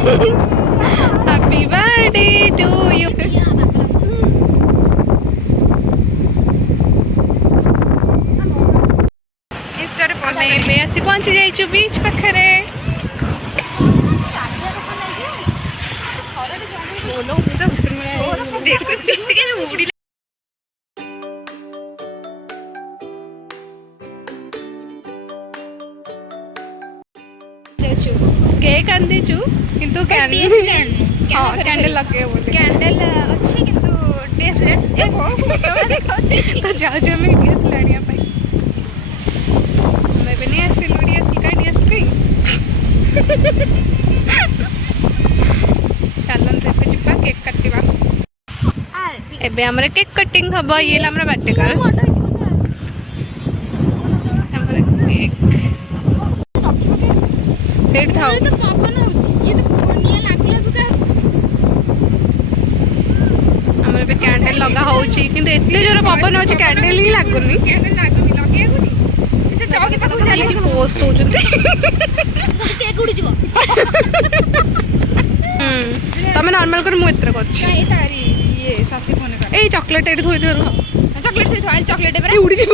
Happy birthday to you. ଏବେ ଆସି ପହଞ୍ଚି ଯାଇଛୁ ବିଚ୍ ପାଖରେ। କେକ୍ ଆଣିଦେଇଛୁ କିନ୍ତୁ କ୍ୟାଣ୍ଡେଲ ଲଗେଇବ ବୋଲି। କ୍ୟାଣ୍ଡେଲ ଅଛି କିନ୍ତୁ ତ ଯାଉଛୁ ଆମେ ଡିଏସ୍ଏଲ୍ ଆଣିବା ପାଇଁ। ଆମେ ଏବେ ନେଇ ଆସିଲୁ ଡିଏସ୍ଏଲ୍ କାହିଁ ଚାଲନ୍ତୁ ଏବେ ଯିବା କେକ୍ କାଟିବା। ଏବେ ଆମର କେକ୍ କଟିଂ ହବ। ଇଏ ହେଲା ଆମର ବାର୍ଥଡେ ଗାର୍ଲ। ଆମର କେକ୍ ସେଇଠି ଥାଉ। ଆମର ଏବେ କ୍ୟାଣ୍ଡେଲ ଲଗା ହଉଛି କିନ୍ତୁ ଏତେ ଜୋର ପବନ ହଉଛି କ୍ୟାଣ୍ଡେଲ ହିଁ ଲାଗୁନି। ପୋଷ୍ଟ ଦଉଛନ୍ତି। ତମେ ନର୍ମାଲ କରି ମୁଁ ଏଥିରେ କରୁଛି। ଏଇ ଚକୋଲେଟ ଏଠି ଥୋଇ ଦିଅ। ଚକୋଲେଟ ଉଡ଼ିଯିବ।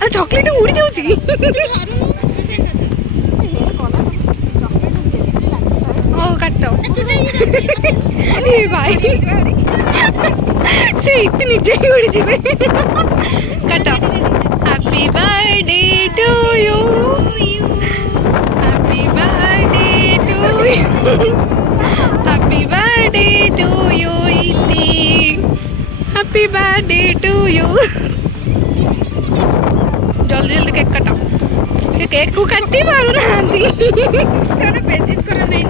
ଆରେ ଚକୋଲେଟ ଉଡ଼ି ଯାଉଛି। ହଉ କାଟ। ଭାଇ ସେ ଏତେ ନିଜେ ହିଁ ଉଡ଼ିଯିବେ। କାଟ। Happy birthday to you. Happy birthday to you. Happy birthday to you Iti. Happy birthday to you. जल्दी जल्दी केक काटो। से केक को काटी मारू नांती। तोने बेइज्जत करो नहीं।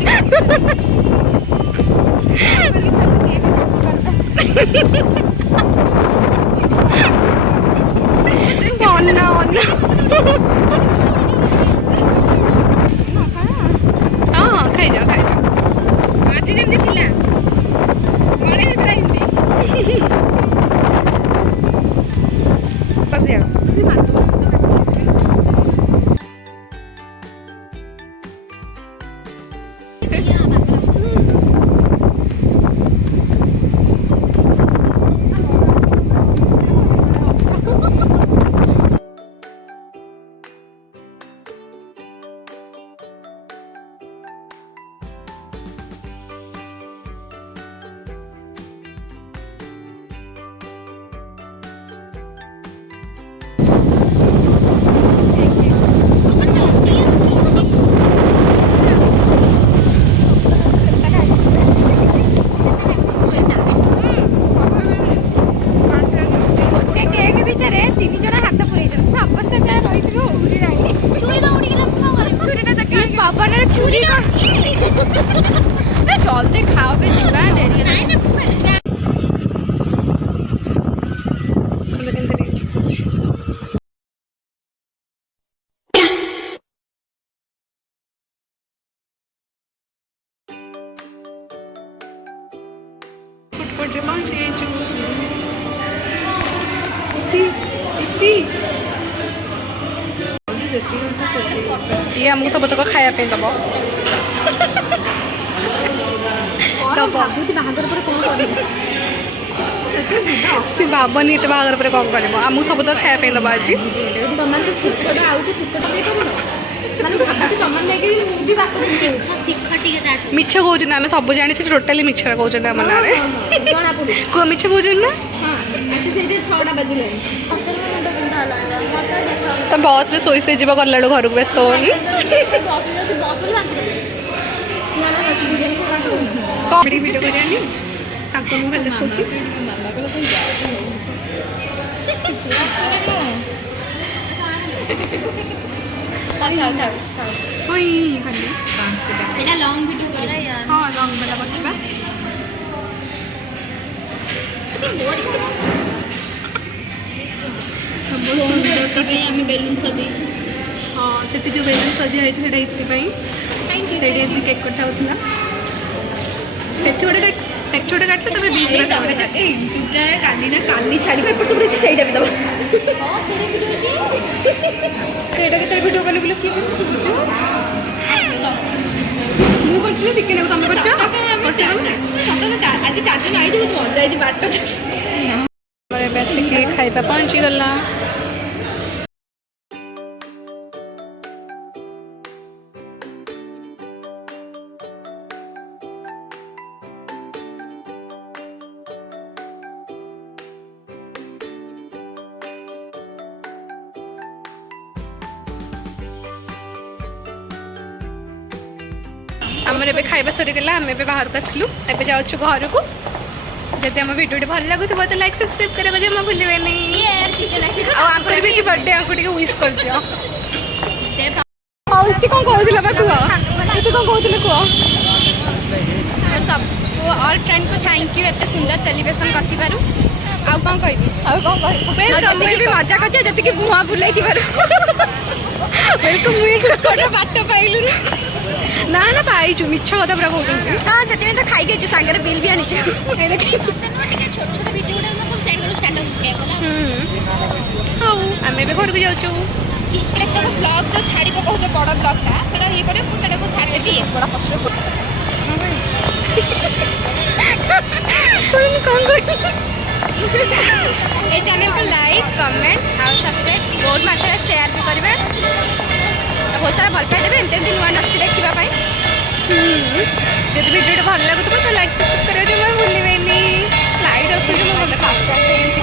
ओन्ना ओन्ना। हाँ खाई जाओ खाई जाओ। आज जब दिखला बड़े उठाइंदी। बस यार उसी बात तो चलते खाओ पे जीवा फुटपटे पहुंची ये हमको सब तक खाया पे दब सी भावनी एत बाहर पर कौन कर आमको सब तक खाया पे दब आज मिछ कौन आम सब जानी टोटाली मिछ कौन आम ना मिछ कौन ना तुम बस रे सोई सोई जीवा गला घर को व्यस्त होनी कॉमेडी वीडियो करियानी ताको मु खाली देखौची ओई खाली एटा लॉन्ग वीडियो करा यार हां लॉन्ग वाला बचबा बेलून सजे हाँ से जो बेलून सजा है केक कटा होता गोटे काट तब बीच काली ना काली छाड़ी सब सही भी दबा से वीडियो कल ଟିକେ ନାକୁ ତମେ କରୁଛ ଆଜି 4 ଜଣ ଆଇଛି ବହୁତ ମଜା ହେଇଛି ବାଟରେ। ଆମର ଏବେ ଆସିକି ଖାଇବା ପହଞ୍ଚିଗଲା। ଆମର ଏବେ ଖାଇବା ସରିଗଲା। ଆମେ ଏବେ ବାହାରକୁ ଆସିଲୁ। ଏବେ ଯାଉଛୁ ଘରକୁ। ଯଦି ଆମ ଭିଡ଼ିଓଟି ଭଲ ଲାଗୁଥିବ ତ ଲାଇକ୍ ସବସ୍କ୍ରାଇବ୍ କରିବାକୁ ଜମା ଭୁଲିବେନି। ଆଉ ଆଙ୍କର ବି ବର୍ଥଡେ ଆଙ୍କୁ ଟିକେ ୱିଶ୍ କରିଦିଅ। ହଉ ଏଠି କ'ଣ କହୁଥିଲ ବା କୁହ? ଏଠି କ'ଣ କହୁଥିଲେ କୁହ? ସବୁ ଅଲ୍ ଫ୍ରେଣ୍ଡକୁ ଥ୍ୟାଙ୍କ ୟୁ ଏତେ ସୁନ୍ଦର ସେଲିବ୍ରେସନ୍ କରିଥିବାରୁ। ଆଉ କ'ଣ କହିବି? ତମେ ବି ମଜା କରିଛ ଯେତିକି ମୁହଁ ବୁଲେଇଥିବାରୁ। ଗୋଟେ ବାଟ ପାଇଲୁନି। ନା ନା ପାଇଛୁ, ମିଛ କଥା ପୁରା କହୁଛନ୍ତି। ହଁ ସେଥିପାଇଁ ତ ଖାଇକି ଆସିଛୁ, ସାଙ୍ଗରେ ବିଲ୍ ବି ଆଣିଛୁ। ଟିକେ ଛୋଟ ଛୋଟ ଭିଡ଼ିଓ ଗୁଡ଼ା ସବୁ ସେଣ୍ଡ କରୁ ଷ୍ଟାଟସ୍ ଉଠେଇବାକୁ। ହଉ ଆମେ ଏବେ ଘରକୁ ଯାଉଛୁ। ଏତକ ବ୍ଲଗ୍ ତ ଛାଡ଼ି ପକାଉଛ ବଡ଼ ବ୍ଲଗ୍ଟା, ସେଟା ଇଏ କରିବ ମୁଁ ସେଟାକୁ ଛାଡ଼ିଦେବି। ବଡ଼ ପଛରେ କ'ଣ କହିବି? এই চ্যানেলକୁ ଲାଇକ୍ କମେଣ୍ଟ ଆଉ ସବସ୍କ୍ରାଇବ୍ ବହୁତ ମାତ୍ରାରେ ସେୟାର ବି କରିବେ। ବହୁତ ସାରା ଭଲ ପାଇଦେବେ ଏମିତି ଏମିତି ନୂଆ ନସ୍ତି ଦେଖିବା ପାଇଁ। ଯଦି ଭିଡ଼ିଓଟା ଭଲ ଲାଗୁଥିବ ତ ଲାଇକ୍ ସବସ୍କ୍ରାଇବ୍ କରିବା ଜମା ଭୁଲିବେନି। ଲାଇଟ୍ ଆସୁଛି ମୁଁ ଗଲେ ଫାଷ୍ଟ ଟାଇମ୍।